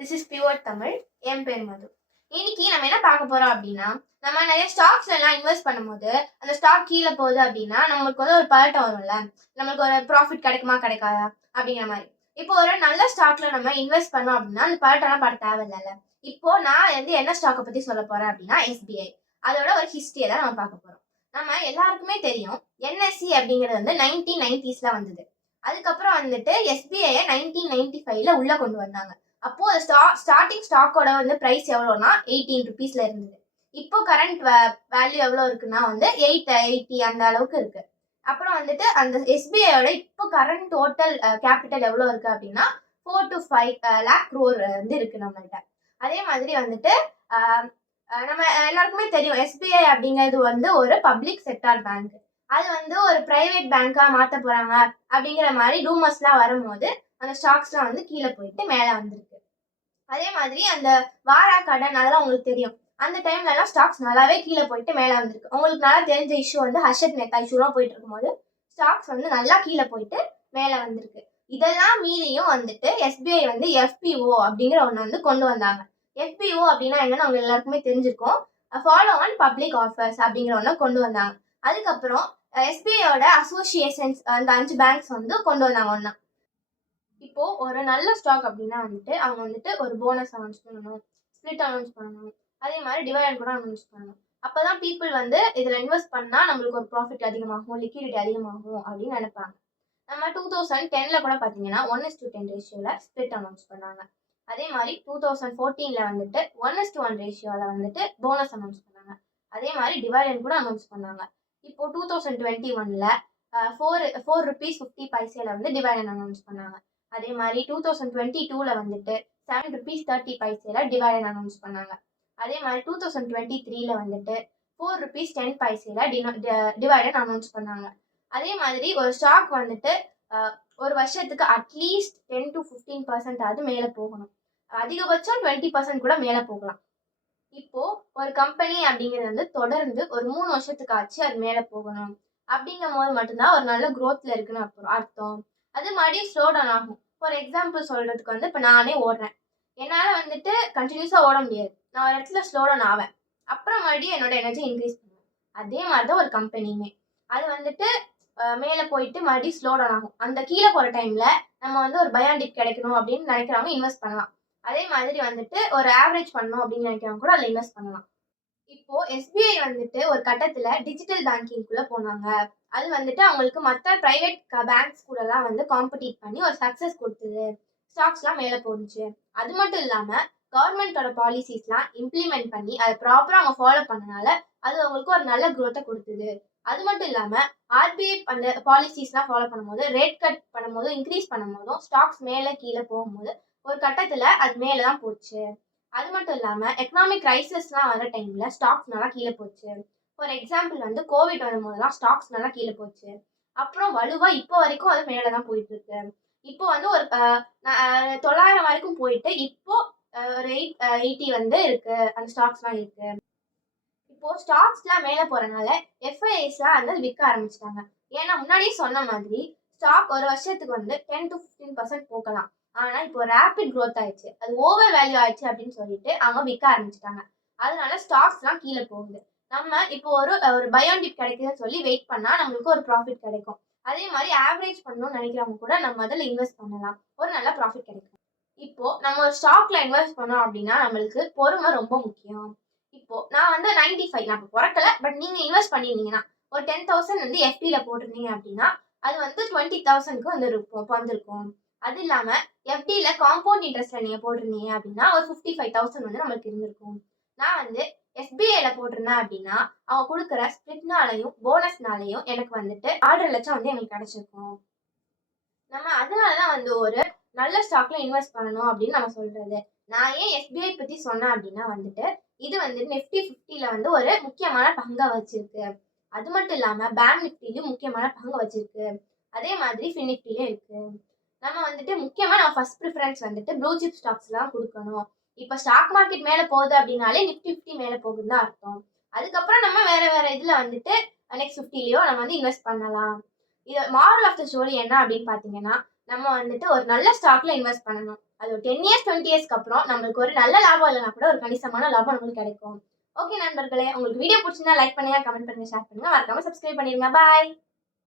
This is pure Tamil. என் பேர் மது. இன்னைக்கு நம்ம என்ன பார்க்க போறோம் அப்படின்னா, நம்ம நிறைய ஸ்டாக்ஸ்ல எல்லாம் இன்வெஸ்ட் பண்ணும்போது அந்த ஸ்டாக் கீழே போகுது அப்படின்னா நம்மளுக்கு ஒரு பதட்டம் வரும்ல, நம்மளுக்கு ஒரு ப்ராஃபிட் கிடைக்குமா கிடைக்காதா அப்படிங்கிற மாதிரி. இப்போ ஒரு நல்ல ஸ்டாக்ல நம்ம இன்வெஸ்ட் பண்ணோம் அப்படின்னா அந்த பதட்டம்லாம் பட தேவையில்ல. இப்போ நான் என்ன ஸ்டாக்கை பத்தி சொல்ல போறேன் அப்படின்னா எஸ்பிஐ. அதோட ஒரு ஹிஸ்டரியை தான் நம்ம பார்க்க போறோம். நம்ம எல்லாருக்குமே தெரியும் என்எஸ்சி அப்படிங்கிறது வந்து 1990s வந்தது. அதுக்கப்புறம் வந்துட்டு எஸ்பிஐ 1995 உள்ள கொண்டு வந்தாங்க. அப்போ ஸ்டார்டிங் ஸ்டாக்கோட வந்து பிரைஸ் எவ்வளோனா 18 ருபீஸ்ல இருந்தது. இப்போ கரண்ட் வேல்யூ எவ்வளோ இருக்குன்னா வந்து 880 அந்த அளவுக்கு இருக்கு. அப்புறம் வந்துட்டு அந்த எஸ்பிஐயோட இப்போ கரண்ட் டோட்டல் கேபிட்டல் எவ்வளோ இருக்கு அப்படின்னா 4 to 5 lakh crore வந்து இருக்கு நம்மள்கிட்ட. அதே மாதிரி வந்துட்டு நம்ம எல்லாருக்குமே தெரியும் எஸ்பிஐ அப்படிங்கிறது வந்து ஒரு பப்ளிக் செக்டார் பேங்க். அது வந்து ஒரு பிரைவேட் பேங்கா மாத்த போறாங்க அப்படிங்கிற மாதிரி ரூமர்ஸ்லாம் வரும்போது அந்த ஸ்டாக்ஸ்லாம் வந்து கீழே போயிட்டு மேலே வந்திருக்கு. அதே மாதிரி அந்த வாரா கடன் அதெல்லாம் உங்களுக்கு தெரியும். அந்த டைம்ல எல்லாம் ஸ்டாக்ஸ் நல்லாவே கீழே போயிட்டு மேலே வந்திருக்கு. உங்களுக்கு நல்லா தெரிஞ்ச இஷ்யூ வந்து ஹர்ஷத் மேத்தா இஷ்யூலாம் போயிட்டு இருக்கும்போது ஸ்டாக்ஸ் வந்து நல்லா கீழே போயிட்டு மேலே வந்திருக்கு. இதெல்லாம் மீறியும் வந்துட்டு எஸ்பிஐ வந்து எஃபிஓ அப்படிங்கிற ஒன்று வந்து கொண்டு வந்தாங்க. எஃபிஓ அப்படின்னா என்னன்னு அவங்க எல்லாருக்குமே தெரிஞ்சிருக்கும். ஃபாலோ ஆன் பப்ளிக் ஆஃபர்ஸ் அப்படிங்கிற ஒன்று கொண்டு வந்தாங்க. அதுக்கப்புறம் எஸ்பிஐயோட அசோசியேஷன்ஸ் அந்த 5 பேங்க்ஸ் வந்து கொண்டு வந்தாங்க ஒன்னா. இப்போ ஒரு நல்ல ஸ்டாக் அப்படின்னா வந்துட்டு அவங்க வந்துட்டு ஒரு போனஸ் அனௌன்ஸ் பண்ணணும், ஸ்பிளிட் அனௌன்ஸ் பண்ணணும், அதே மாதிரி டிவிடெண்ட் கூட அனௌன்ஸ் பண்ணணும். அப்பதான் பீப்புள் வந்து இதுல இன்வெஸ்ட் பண்ணா நம்மளுக்கு ஒரு ப்ராஃபிட் அதிகமாகும், லிக்விடிட்டி அதிகமாகும் அப்படின்னு நினைப்பாங்க. நம்ம 2010ல கூட பாத்தீங்கன்னா 1:10 ரேஷியோல ஸ்பிளிட் அனௌன்ஸ் பண்ணாங்க. அதே மாதிரி 2014ல வந்துட்டு 1:1 ரேஷியோல வந்துட்டு போனஸ் அனௌன்ஸ் பண்ணாங்க. அதே மாதிரி டிவிடெண்ட் கூட அனௌன்ஸ் பண்ணாங்க. இப்போ 2021ல 4 rupees 50 பைசேல வந்து டிவிடெண்ட் அனௌன்ஸ் பண்ணாங்க. அதே மாதிரி 2022ல வந்துட்டு 7 rupees 30 பைசேல டிவிடெண்ட் அனௌன்ஸ் பண்ணாங்க. அதே மாதிரி 2023ல வந்துட்டு 4 rupees 10 பைசேல டிவிடெண்ட் அனௌன்ஸ் பண்ணாங்க. அதே மாதிரி ஒரு ஸ்டாக் வந்துட்டு ஒரு வருஷத்துக்கு அட்லீஸ்ட் 10 to 15% ஆகுது மேலே போகணும். அதிகபட்சம் 20% கூட மேலே போகலாம். இப்போ ஒரு கம்பெனி அப்படிங்கிறது வந்து தொடர்ந்து ஒரு 3 வருஷத்துக்கு ஆச்சு அது மேலே போகணும் அப்படிங்கும் போது மட்டும்தான் ஒரு நல்ல குரோத்ல இருக்குன்னு அர்த்தம். அது மறுபடியும் ஸ்லோ டவுன் ஆகும். ஃபார் எக்ஸாம்பிள் சொல்றதுக்கு வந்து இப்போ நானே ஓடுறேன், என்னால் வந்துட்டு கண்டினியூஸா ஓட முடியாது. நான் ஒரு இடத்துல ஸ்லோ டவுன் ஆவேன், அப்புறம் மறுபடியும் என்னோட எனர்ஜி இன்க்ரீஸ் பண்ணுவேன். அதே மாதிரி தான் ஒரு கம்பெனியுமே. அது வந்துட்டு மேலே போயிட்டு மறுபடியும் ஸ்லோ டவுன் ஆகும். அந்த கீழே போகிற டைம்ல நம்ம வந்து ஒரு பயாண்டிக் கிடைக்கணும் அப்படின்னு நினைக்கிறவங்க இன்வெஸ்ட் பண்ணலாம். அதே மாதிரி வந்துட்டு ஒரு ஆவரேஜ் பண்ணணும் அப்படின்னு நினைக்கிறவங்க கூட அதில் இன்வெஸ்ட் பண்ணலாம். இப்போ எஸ்பிஐ வந்துட்டு ஒரு கட்டத்துல டிஜிட்டல் பேங்கிங்குள்ள போனாங்க. அது வந்துட்டு அவங்களுக்கு மற்ற பிரைவேட் பேங்க்ஸ் கூட எல்லாம் வந்து காம்படிட் பண்ணி ஒரு சக்சஸ் கொடுத்தது. ஸ்டாக்ஸ்லாம் மேலே போச்சு. அது மட்டும் இல்லாம கவர்மெண்டோட பாலிசிஸ்லாம் இம்ப்ளிமெண்ட் பண்ணி அதை ப்ராப்பரா அவங்க ஃபாலோ பண்ணனால அது அவங்களுக்கு ஒரு நல்ல குரோத்தை கொடுத்தது. அது மட்டும் இல்லாம ஆர்பிஐ அந்த பாலிசிஸ்லாம் ஃபாலோ பண்ணும்போது ரேட் கட் பண்ணும்போது இன்க்ரீஸ் பண்ணும்போதும் ஸ்டாக்ஸ் மேலே கீழே போகும்போது ஒரு கட்டத்துல அது மேலதான் போச்சு. அது மட்டும் இல்லாம எக்கனாமிக் கிரைசிஸ்லாம் வர டைம்ல ஸ்டாக்ஸ் நல்லா கீழே போச்சு. ஃபார் எக்ஸாம்பிள் வந்து கோவிட் வரும்போதெல்லாம் ஸ்டாக்ஸ் நல்லா கீழே போச்சு. அப்புறம் வலுவா இப்போ வரைக்கும் அது மேலதான் போயிட்டு இருக்கு. இப்போ வந்து ஒரு 900 வரைக்கும் போயிட்டு இப்போ ஒரு 880 வந்து இருக்கு, அந்த ஸ்டாக்ஸ்லாம் இருக்கு. இப்போ ஸ்டாக்ஸ்லாம் மேலே போறதுனால எஃப்ஐஎஸ்லாம் வந்து விற்க ஆரம்பிச்சிட்டாங்க. ஏன்னா முன்னாடியே சொன்ன மாதிரி ஸ்டாக் ஒரு வருஷத்துக்கு வந்து 10 to 15% போகலாம். ஆனா இப்போ ரேபிட் க்ரோத் ஆயிடுச்சு, அது ஓவர் வேல்யூ ஆயிடுச்சு அப்படின்னு சொல்லிட்டு அவங்க விற்க ஆரம்பிச்சிட்டாங்க. அதனால ஸ்டாக்ஸ்லாம் கீழே போகுது. நம்ம இப்போ ஒரு பயோண்டிப் கிடைக்குதுன்னு சொல்லி வெயிட் பண்ணா நம்மளுக்கு ஒரு ப்ராஃபிட் கிடைக்கும். அதே மாதிரி ஆவரேஜ் பண்ணணும்னு நினைக்கிறவங்க கூட நம்ம அதில் இன்வெஸ்ட் பண்ணலாம், ஒரு நல்ல ப்ராஃபிட் கிடைக்கும். இப்போ நம்ம ஒரு ஸ்டாக்ல இன்வெஸ்ட் பண்ணோம் அப்படின்னா நம்மளுக்கு பொறுமை ரொம்ப முக்கியம். இப்போ நான் வந்து 95 நான் இப்போ பிறக்கல, பட் நீங்க இன்வெஸ்ட் பண்ணிருந்தீங்கன்னா ஒரு 10,000 வந்து எஃப்டில போட்டிருந்தீங்க அப்படின்னா அது வந்து 20,000க்கு வந்து வந்திருக்கும். அது இல்லாம எஃப்டில காம்பவுண்ட் இன்ட்ரெஸ்ட்ல நீங்க போட்டிருந்தீங்க அப்படின்னா ஒரு 55,000 வந்து நம்மளுக்கு இருந்திருக்கும். நான் வந்து எஸ்பிஐல போட்டிருந்தேன் அப்படின்னா அவங்க கொடுக்குற ஸ்பிளிட்னாலையும் போனஸ்னாலையும் எனக்கு வந்துட்டு 6.5 லட்சம் வந்து எனக்கு கிடைச்சிருக்கும். நம்ம அதனாலதான் வந்து ஒரு நல்ல ஸ்டாக்ல இன்வெஸ்ட் பண்ணணும் அப்படின்னு நம்ம சொல்றது. நான் ஏன் எஸ்பிஐ பத்தி சொன்னேன் அப்படின்னா வந்துட்டு இது வந்து நிஃப்டி 50ல வந்து ஒரு முக்கியமான பங்கை வச்சிருக்கு. அது மட்டும் இல்லாம பேங்க் நிஃப்டிலையும் முக்கியமான பங்கு வச்சிருக்கு. அதே மாதிரி ஃபினிஃப்டிலையும் இருக்கு. நம்ம வந்துட்டு முக்கியமா நம்ம ஃபர்ஸ்ட் ப்ரிஃபரன்ஸ் வந்துட்டு ப்ளூ சிப் ஸ்டாக்ஸ் எல்லாம் கொடுக்கணும். இப்ப ஸ்டாக் மார்க்கெட் மேல போகுது அப்படின்னாலே நிஃப்டி 50 மேல போகுதுன்னு தான் அர்த்தம். அதுக்கப்புறம் நம்ம வேற வேற இதுல வந்துட்டு நெக்ஸ்ட் 50லயோ நம்ம வந்து இன்வெஸ்ட் பண்ணலாம். இது மாரல் ஆஃப் த ஸ்டோரி என்ன அப்படின்னு பாத்தீங்கன்னா நம்ம வந்துட்டு ஒரு நல்ல ஸ்டாக்ல இன்வெஸ்ட் பண்ணணும். அது ஒரு 10 இயர்ஸ் 20 இயர்ஸ்க்கு அப்புறம் நம்மளுக்கு ஒரு நல்ல லாபம் இல்லைனா கூட ஒரு கணிசமான லாபம் நம்மளுக்கு கிடைக்கும். ஓகே நண்பர்களே, உங்களுக்கு வீடியோ பிடிச்சிருந்தா லைக் பண்ணுங்க, கமெண்ட் பண்ணுங்க, ஷேர் பண்ணுங்க, மறக்காம சப்ஸ்கிரைப் பண்ணிடுங்க. பாய்.